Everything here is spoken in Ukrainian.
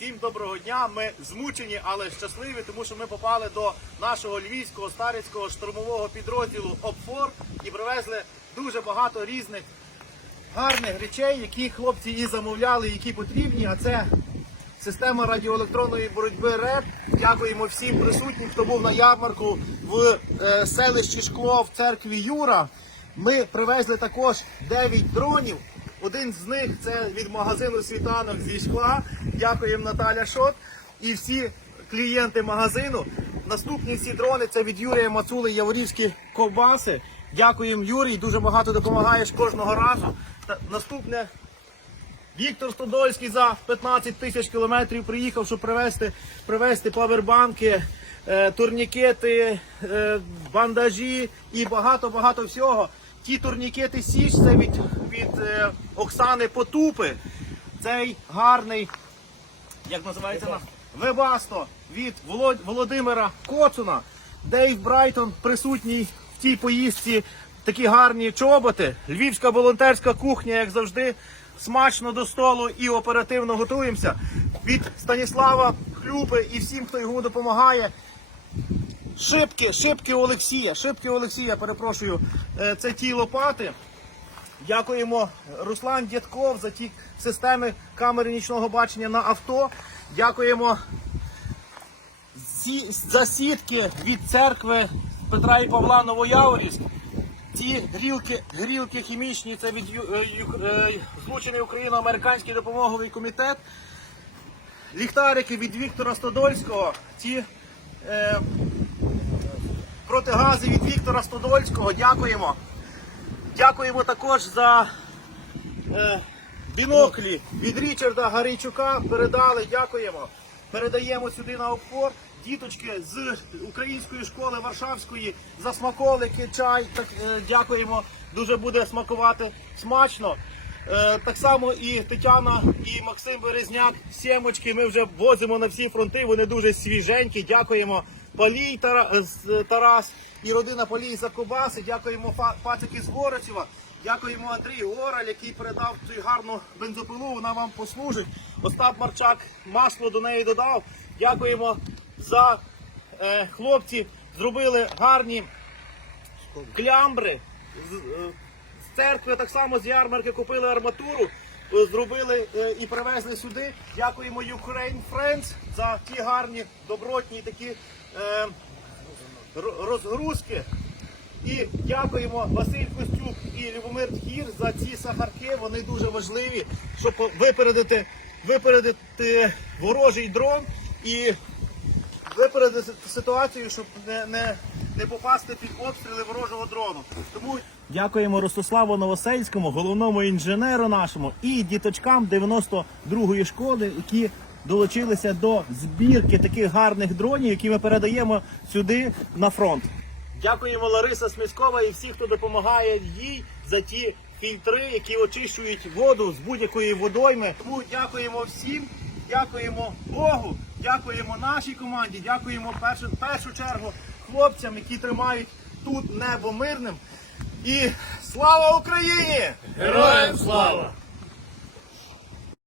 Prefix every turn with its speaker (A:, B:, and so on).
A: Всім доброго дня. Ми змучені, але щасливі, тому що ми попали до нашого львівського старицького штурмового підрозділу ОПФОР і привезли дуже багато різних гарних речей, які хлопці і замовляли, які потрібні. А це система радіоелектронної боротьби РЕП. Дякуємо всім присутнім, хто був на ярмарку в е, селищі Шкло в церкві Юра. Ми привезли також 9 дронів. Один з них це від магазину світанок зі шкла. Дякуємо Наталя Шот. І всі клієнти магазину. Наступні всі дрони це від Юрія Мацули Яворівські ковбаси. Дякуємо Юрій, дуже багато допомагаєш кожного разу. Та наступне Віктор Стодольський за 15 тисяч кілометрів приїхав, щоб привезти, привезти павербанки, е, турнікети, е, бандажі і багато-багато всього. Ті турнікети Січ це від, від е, Оксани Потупи. Цей гарний, як називається наш? Вебасто від Волод- Володимира Коцуна. Дейв Брайтон присутній в тій поїздці. Такі гарні чоботи. Львівська волонтерська кухня, як завжди, смачно до столу і оперативно готуємося. Від Станіслава Хлюпи і всім, хто йому допомагає. Шибки, шибки Олексія, шибки Олексія, перепрошую, е, це ті лопати. Дякуємо Руслан Дядков за ті системи камери нічного бачення на авто. Дякуємо за сітки від церкви Петра і Павла Новояворівськ. Ці грілки, грілки хімічні це від е, е, Злучений Україно-Американський допомоговий комітет. Ліхтарики від Віктора Стодольського. Е, протигази від Віктора Стодольського. Дякуємо. Дякуємо також за е, біноклі від Річарда Гарійчука. Передали, дякуємо. Передаємо сюди на опор. Діточки з української школи Варшавської за смаколики, чай. Так, е, дякуємо. Дуже буде смакувати смачно. Е, так само і Тетяна і Максим Березняк. Сімочки ми вже возимо на всі фронти. Вони дуже свіженькі. Дякуємо. Палій е, з- Тарас і родина Палій за Кобаси. Дякуємо пацики з Горицева. Дякуємо Андрію Гораль, який передав цю гарну бензопилу. Вона вам послужить. Остап Марчак масло до неї додав. Дякуємо за е, хлопці. Зробили гарні клямбри. З, е, з церкви так само з ярмарки купили арматуру, е, зробили е, і привезли сюди. Дякуємо Ukraine Friends за ті гарні добротні такі е, розгрузки. І дякуємо Василь Костюк і Любомир Тхір за ці сахарки. Вони дуже важливі, щоб випередити, випередити ворожий дрон і випередити ситуацію, щоб не, не, не попасти під обстріли ворожого дрону. Тому дякуємо Ростиславу Новосельському, головному інженеру нашому і діточкам 92-ї школи, які долучилися до збірки таких гарних дронів, які ми передаємо сюди на фронт. Дякуємо Лариса Сміскова і всі, хто допомагає їй за ті фільтри, які очищують воду з будь-якої водойми. Тому дякуємо всім, дякуємо Богу, дякуємо нашій команді, дякуємо в першу, першу чергу хлопцям, які тримають тут небо мирним. І слава Україні!
B: Героям слава!